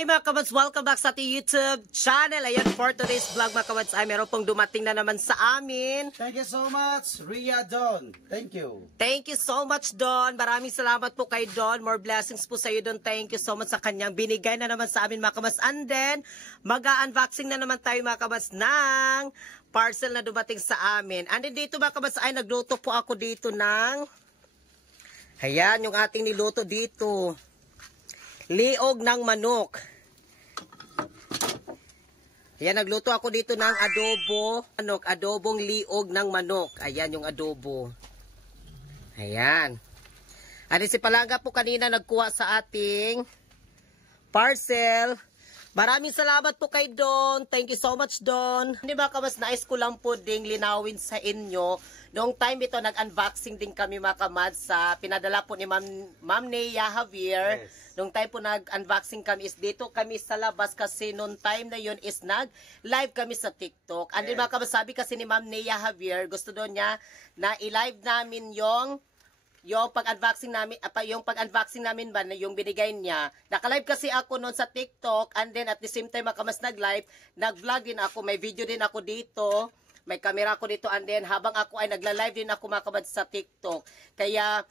Hi mga kabads, welcome back sa ating YouTube channel. Ayan, for today's vlog mga kabads ay meron pong dumating na naman sa amin. Thank you so much, Ria Don. Thank you. Thank you so much, Don. Maraming salamat po kay Don. More blessings po sa iyo, Don. Thank you so much sa kanyang binigay na naman sa amin mga kabads. And then, mag-unboxing na naman tayo mga kabads ng parcel na dumating sa amin. And then dito mga kabads ay nagluto po ako dito ng, ayan, yung ating niluto dito. Liog ng manok. Ayan, nagluto ako dito ng adobo. Adobong liog ng manok. Ayan yung adobo. Ayan. At si Palangga po kanina nagkuha sa ating parcel. Maraming salamat po kay Don. Thank you so much, Don. Hindi ba kamas, nais ko lang po ding linawin sa inyo. Noong time ito, nag-unboxing din kami mga kamad sa pinadala po ni Ma'am Nea Javier. Yes. Noong time po nag-unboxing kami is dito kami sa labas kasi noong time na yun is nag-live kami sa TikTok. And then mga kamad, sabi kasi ni Ma'am Nea Javier, gusto doon niya na i-live namin yung pag-unboxing namin ba, yung binigay niya. Naka-live kasi ako noon sa TikTok and then at the same time makamas nag-live, nag-vlog din ako, may video din ako dito. May camera ko dito and then habang ako ay nagla-live din ako mga kabad sa TikTok. Kaya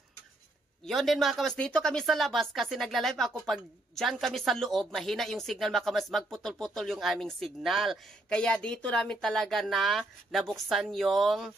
yon din mga kabas, dito kami sa labas kasi nagla-live ako. Pag dyan kami sa loob, mahina yung signal mga kabas, magputol-putol yung aming signal. Kaya dito namin talaga na nabuksan yung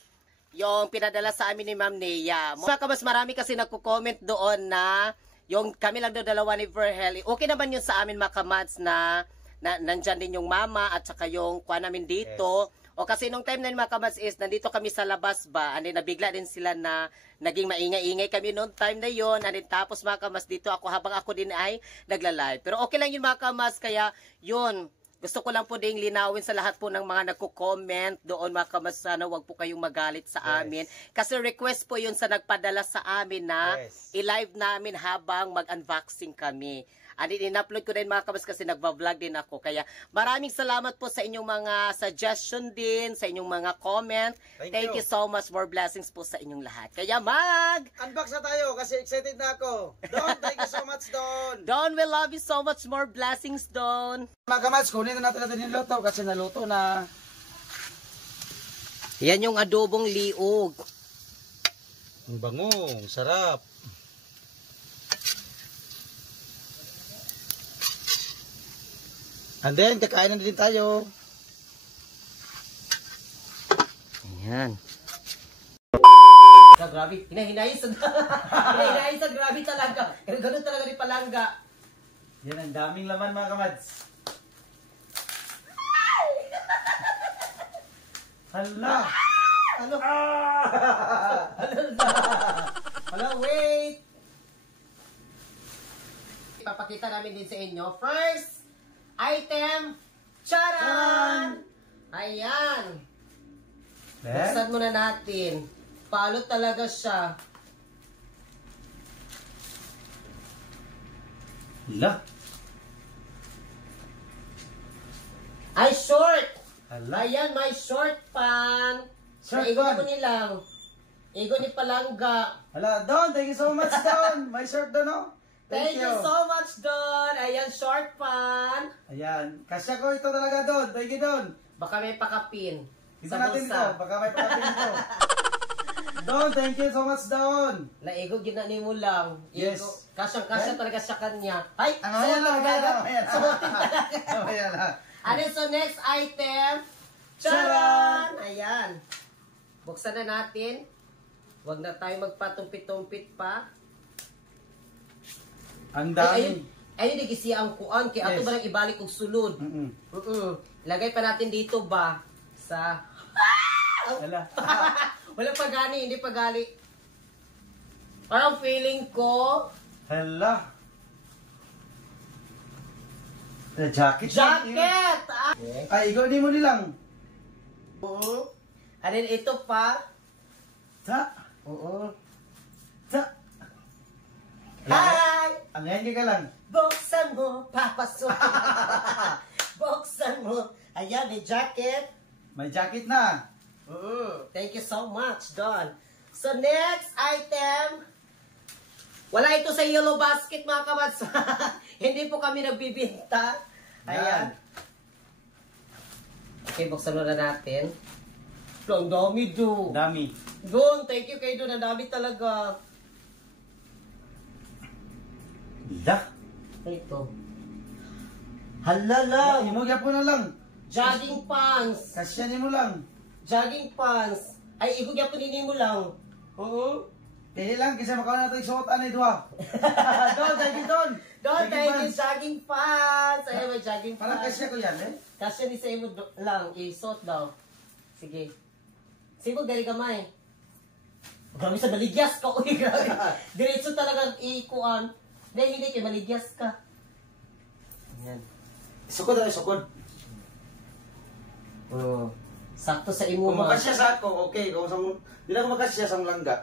pinadala sa amin ni Ma'am Nea. Mga kabas, marami kasi nagko-comment doon na yung kami lang doon dalawa ni Verhel. Okay naman yun sa amin mga kamads na nandyan din yung mama at saka yung kuha namin dito. Yes. O kasi nung time na yung mga kamads is, nandito kami sa labas ba, and then nabigla din sila na naging maingay-ingay kami noong time na yon. And then tapos mga kamads dito ako, habang ako din ay nagla-live. Pero okay lang yun mga kamads, kaya yun, gusto ko lang po ding linawin sa lahat po ng mga nagko-comment doon mga kamads, sana wag po kayong magalit sa amin. Kasi request po yun sa nagpadala sa amin na i-live namin habang mag-unboxing kami. And in-upload ko din mga kabas kasi nagba-vlog din ako. Kaya maraming salamat po sa inyong mga suggestion din, sa inyong mga comment. Thank you so much. More blessings po sa inyong lahat. Kaya unbox na tayo kasi excited na ako. Don, thank you so much, Don. Don, we love you so much. More blessings, Don. Mga kamats, kunin na natin yung luto kasi naluto na. Yan yung adobong liog. Ang bango, sarap. And then, kakain na din tayo. Ayan. Grabe, hinahinay sa grabe talaga. Ganun talaga ni Palangga. Yan, ang daming laman mga kamads. Hala! Ano? Hala, wait! Ipapakita namin din sa inyo. First item, charan! Ayan. Buksan muna natin. Palo talaga siya. Hala. Ay, short! Hala. Ayan, may short pan. Short Igo pan. ko nilang. Igo ni Palangga. Hala, Don, thank you so much, Don. May shirt doon, no? Thank you so much, Don. Ayan, short pan. Ayan. Kasya ko ito talaga, Don. Thank you, Don. Baka may pakapin. Ito natin ito. Baka may pakapin ito. Don, thank you so much, Don. Naigog yun na ni mo lang. Yes. Kasyang-kasya talaga sa kanya. Ay, Ayan lang, ayan lang. suotin talaga. Ayan lang. Ano so next item? Charan! Ayan. Buksan na natin. Huwag na tayo magpatumpit-tumpit pa. Ang dami. Ayun, nagisi ang kuan. Kaya ato ba lang ibalik og sulod? Lagay pa natin dito ba? Sa... Hala. Wala pa gani, hindi pa gali. Parang feeling ko... Hala. The jacket. Jacket! Ay, ikaw di mo nilang. And then ito pa. Sa. Sa. Hi! Ang ngayon ka lang. Buksan mo, papasok. Buksan mo. Ayan, may jacket. May jacket na. Thank you so much, Don. So next item, Wala ito sa yellow basket mga kamats. Hindi po kami nagbibinta. Ayan. Okay, buksan na natin. Ang dami do. Dami. Don, thank you kayo Don. Ang dami talaga. Dah. Ito. Halala. Imo gyapon na lang. Jogging pants. Kasya nimo lang. Jogging pants. Ay, igog yapon ini mo lang. Oo. Dili lang kasi makaw na isuot ani duha. Don, thank you Don. Don, thank you. Jogging pants. Ay, may jogging Parang pants. kasya ko yan eh. Kasya ni sa imo lang. Isot daw. Sige. Sige, gari kamay. Grabe sa maligyas ka. Uy, grabe. Diretso talagang ikuan. Dahil hindi kayo maligyas ka. Ayan. Sukod ay sukod. Oh. Sakto sa imo Kung ma. makasya sa ako, okay. Kung sa di na ko makasya sa langga.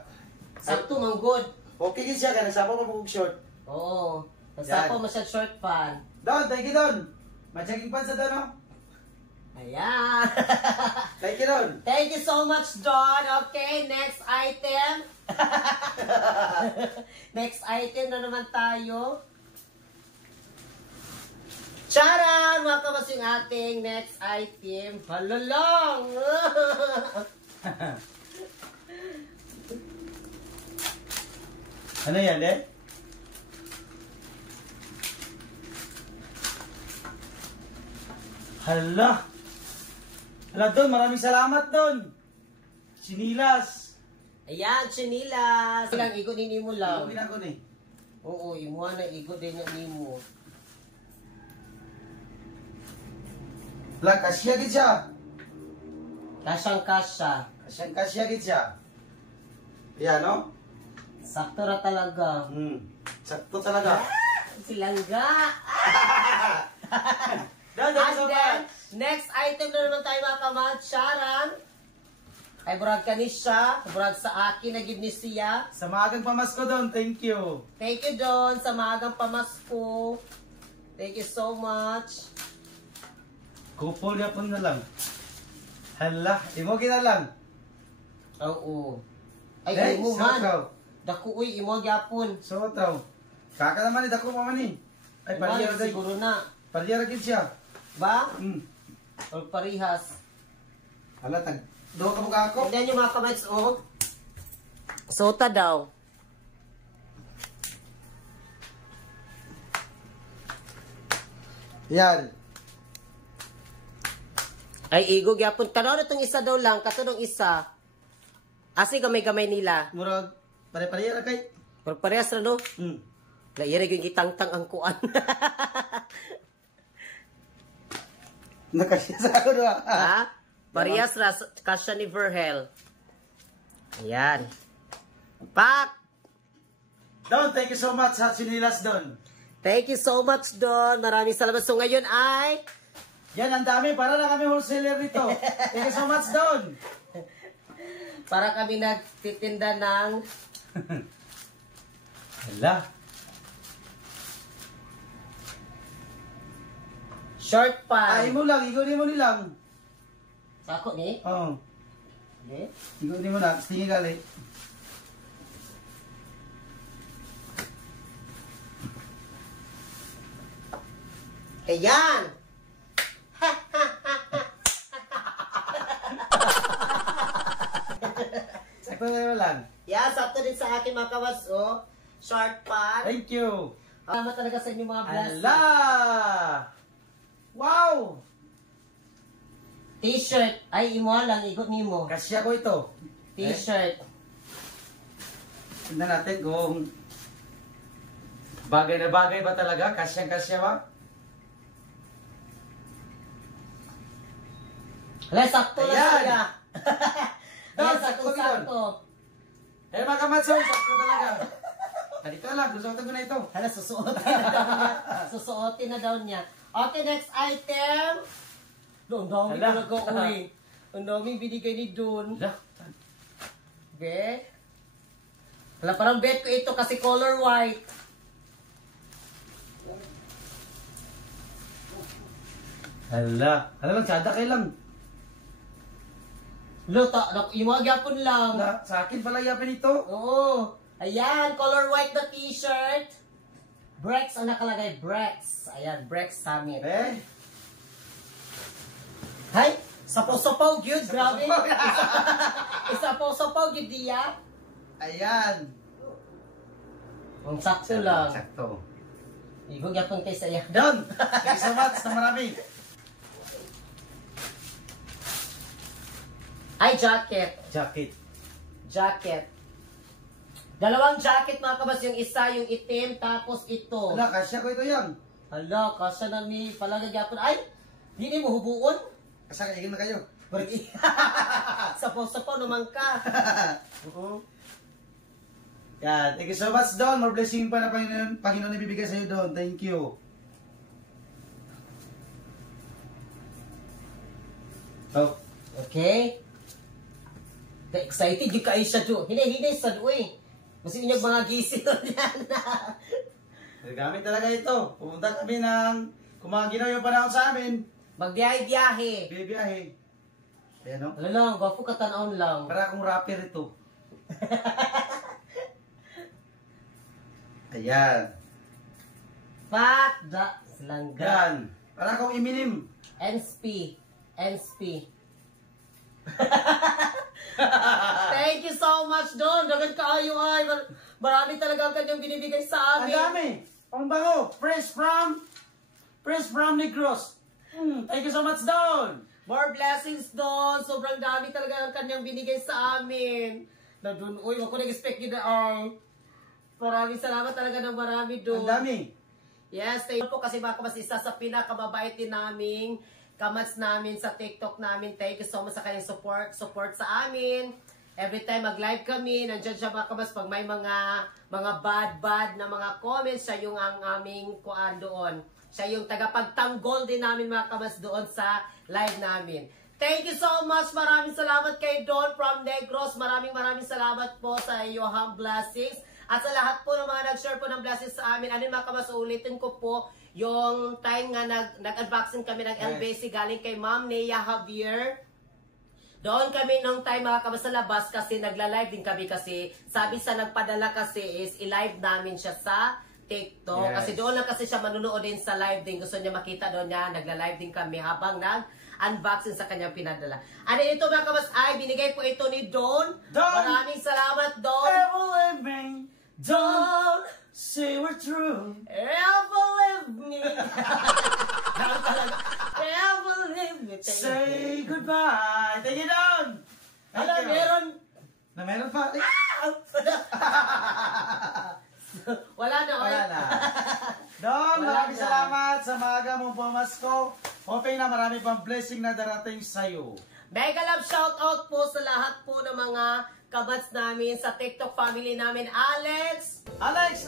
Sakto man good. Okay gid siya kanang sapa pa pag short. Oo. Nagsapo mo siya short pan. Don, thank you Don. Machaging pan sa Don, no? Ayan. Thank you Don. Thank you so much, Don. Okay, next item. Next item na naman tayo. Charan! Mga kamas yung ating next item. Halalong! Ano yan eh? Hala! Hala Don, maraming salamat Don. Sinilas. Ayan, chinilas. Ilang igo ni Nimo lang. Ano ko ni? Oo, imuha na igo din yung Nimo. Hala, kasya gid siya. Kasyang kasya. Kasya gid siya. Yan, no? Sakto ra talaga. Sakto talaga. Silangga. Don, And then, next item na naman tayo mga kamad. Charan. Ay, burag ka ni siya. Burag sa akin, nagib ni siya. Sa maagang pamasko Don, thank you. Thank you, Don, sa maagang pamasko. Thank you so much. Kupol yapon na lang. Hala, imo gina lang. Oo. Ay, Hey, imo man. sotaw. Daku, uy, imo gyapon. Sotaw. Kaka naman ni dako pa man ni. Ay, paliyar day. Siguro na. Paliyar gid siya. Ba? O parihas. Hala, tag. Do ka buka ako. And then yung mga kamats, oh. Sota daw. Yan. Ay, igog yapon. Tanaw na itong isa daw lang. Katunong isa. Asi gamay-gamay nila. Murag pare-parehara kay. Pero parehas na, no? Hmm. Laira yung gitang-tang ang kuan. Nakasya sa ako do. Ha? Parehas ra. Kasya ni Verhel. Ayan. Pak! Don, thank you so much sa sinilas Don. Thank you so much, Don. Maraming salamat. So ngayon ay... Yan, ang dami. Para na kami wholesaler dito. Thank you so much Don. Para kami nagtitinda ng... Hala. Short Ay pan. mo lang, ikaw mo nilang. Sako ni? Oo. Okay. Ikaw mo na, tingi gali. Ayan! Sakto na mo lang. Yeah, sakto din sa akin mga kawas, oh. Short pan. Thank you. Salamat talaga sa inyo mga blessings. Hala! Wow! T-shirt. Ay, imo lang. Igot nimo. Kasya ko ito. T-shirt. Tignan natin kung bagay na bagay ba talaga? Kasya-kasya ba? Hala, sakto lang Ayan. sila. Don, Ayan, sakto sakto-sakto. Eh mga kamatso, sakto talaga. Dito lang, gusto ko na ito. Hala, susuotin na daw niya. Susuotin na daw niya. Okay, next item. Ang dami Hala. talaga, uy. Ang dami binigay ni Don. Hala. Be? Hala, parang bet ko ito kasi color white. Hala. Hala lang, sada kay lang. Luta, imag yapon lang. Hala, sa akin pala yapin ito. Oo. Ayan, color white na t-shirt. Brex ang nakalagay, Brex. Ayan, Brex Summit. Eh? Hay, sapaw-sapaw, good, grabe. Isapaw-sapaw, good, diya. Ayan. Ang sakto lang. Sakto. Ibog yapon kay saya. Don! Thank you so much na marami. Ay, jacket. Jacket. Jacket. Dalawang jacket mga kabas. Yung isa, yung itim, tapos ito. Wala, kasya ko ito yan. Hala, kasya na ni palagay yapon. Ay, hindi mo hubuon. Kasya kaigin na kayo. Sapaw-sapaw naman ka. Oo. Yan, thank you so much, Don. More blessing pa na Panginoon ibibigay sa iyo, Don. Thank you. Oh. Okay. Excited yung kayo siya do. Hindi sa do eh. Kasi yung mga gising yan na. Gamit talaga ito. Pumunta kami ng kumaginaw yung panahon sa amin. Magbiyahe-biyahe. Bibiyahe. Ayan o. Ano lang, gwapo ka tanaon lang. Para akong rapper ito. Ayan. Pat, da, selangga. Yan. Para akong iminim. NSP. Thank you so much, Don. Dagan kaayo ay. Marami talaga ang kanyang binibigay sa Ang amin. dami. Ang bango. Fresh from Negros. Thank you so much, Don. More blessings, Don. Sobrang dami talaga ang kanyang binigay sa amin. Na Don, uy, ako nag-expect yun na maraming salamat talaga ng marami, Don. Ang dami. Yes, thank you po kasi baka mas isa sa pinakamabait din naming kamats namin sa TikTok namin. Thank you so much sa kanyang support sa amin. Every time mag-live kami, nandiyan siya mga kamas pag may mga bad na mga comments, siya yung ang aming kuan doon. Siya yung tagapagtanggol din namin mga kamas doon sa live namin. Thank you so much. Maraming salamat kay Don from Negros. Maraming salamat po sa iyong blessings. At sa lahat po ng mga nag-share po ng blessings sa amin, ano mga kamas, ulitin ko po yung time nga nag-unboxing kami ng LBC galing kay Ma'am Nea Javier. Doon kami nung time mga kamas sa labas kasi nagla-live din kami kasi sabi sa nagpadala kasi is i-live namin siya sa TikTok. Yes. Kasi doon lang kasi siya manunood din sa live din. Gusto niya makita doon niya, nagla-live din kami habang nag-unboxing sa kanyang pinadala. Ano ito mga kamas ay, binigay po ito ni Don. Maraming salamat, Don. Don't say we're true. Ever leave me. Ever leave me. Say goodbye. Thank you, Don. Hala, meron. Na meron pa. Wala na. Wala na. Don, maraming salamat sa maaga mong pumasko. Hoping na marami pang blessing na darating sa'yo. Mega love shoutout po sa lahat po ng mga kabats namin sa TikTok family namin. Alex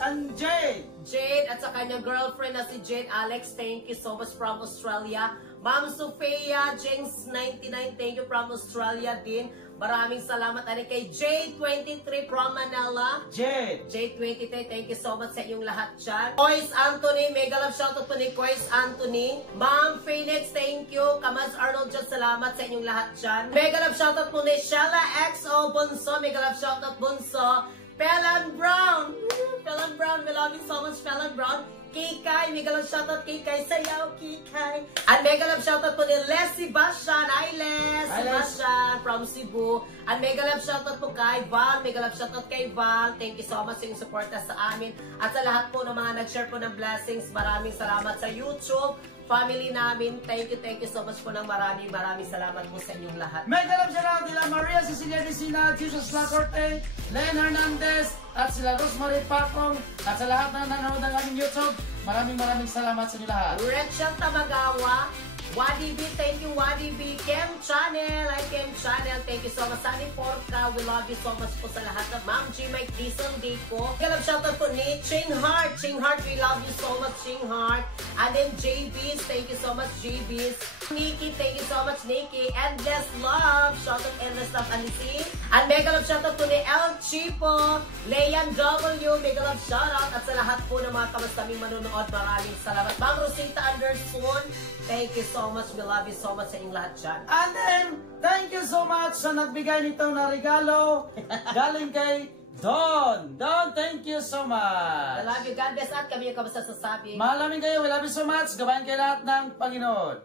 and Jade at sa kanyang girlfriend na si Jade. Alex, thank you so much from Australia. Ma'am Sophia James 99, thank you from Australia din. Maraming salamat ani kay J23 from Manila. J23, thank you so much sa inyong lahat dyan. Kois Anthony, mega love shoutout po ni Kois Anthony. Ma'am Phoenix, thank you. Kamaz Arnold dyan, salamat sa inyong lahat dyan. Mega love shoutout po ni Shella XO Bunso, mega love shoutout Bunso. Pelan Brown, Pelan Brown, we love you so much Pelan Brown. Kikay, mega love shoutout Kikay, sayaw Kikay. At mega love shoutout po ni Les Sebastian. Hi Les Sebastian from Cebu. At mega love shoutout po kay Val, mega love shoutout kay Val. Thank you so much sa inyong support sa amin. At sa lahat po ng mga nag-share po ng blessings, maraming salamat sa YouTube family namin. Thank you so much po ng maraming salamat po sa inyong lahat. Mega love shoutout nila Maria Cecilia Decina, Jesus Lacorte, Len Hernandez, at sila Rosemary Pacong, at sa lahat na nanonood ng aming YouTube, maraming salamat sa inyo lahat. Rachel Tamagawa, Wadi B, thank you Wadi B. Kem Channel, Kem Channel, thank you so much. Sunny Porca, we love you so much po sa lahat. Ma'am G. Mike Diesel Dico. Galap shoutout po ni Ching Heart, we love you so much Ching Heart. And then JB's, thank you so much JB's. Nikki, thank you so much Nikki. Endless Love, shoutout Endless Love Anisi. And mega love shoutout po ni El Chipo, Leyan W, mega love shoutout. At sa lahat po ng mga kamastaming manunood, maraming salamat. Ma'am Rosita Anderson, thank you so much. We love you so much sa inyong lahat dyan. And then, thank you so much sa nagbigay nito na regalo galing kay Don, thank you so much. I love you, God bless, at kami yung kabasasasabi. Mahal namin kayo. We love you so much. Gabayan kayo lahat ng Panginoon.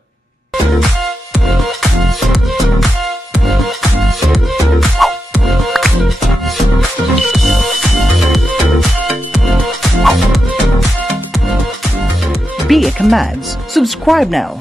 Be a Commands. Subscribe now.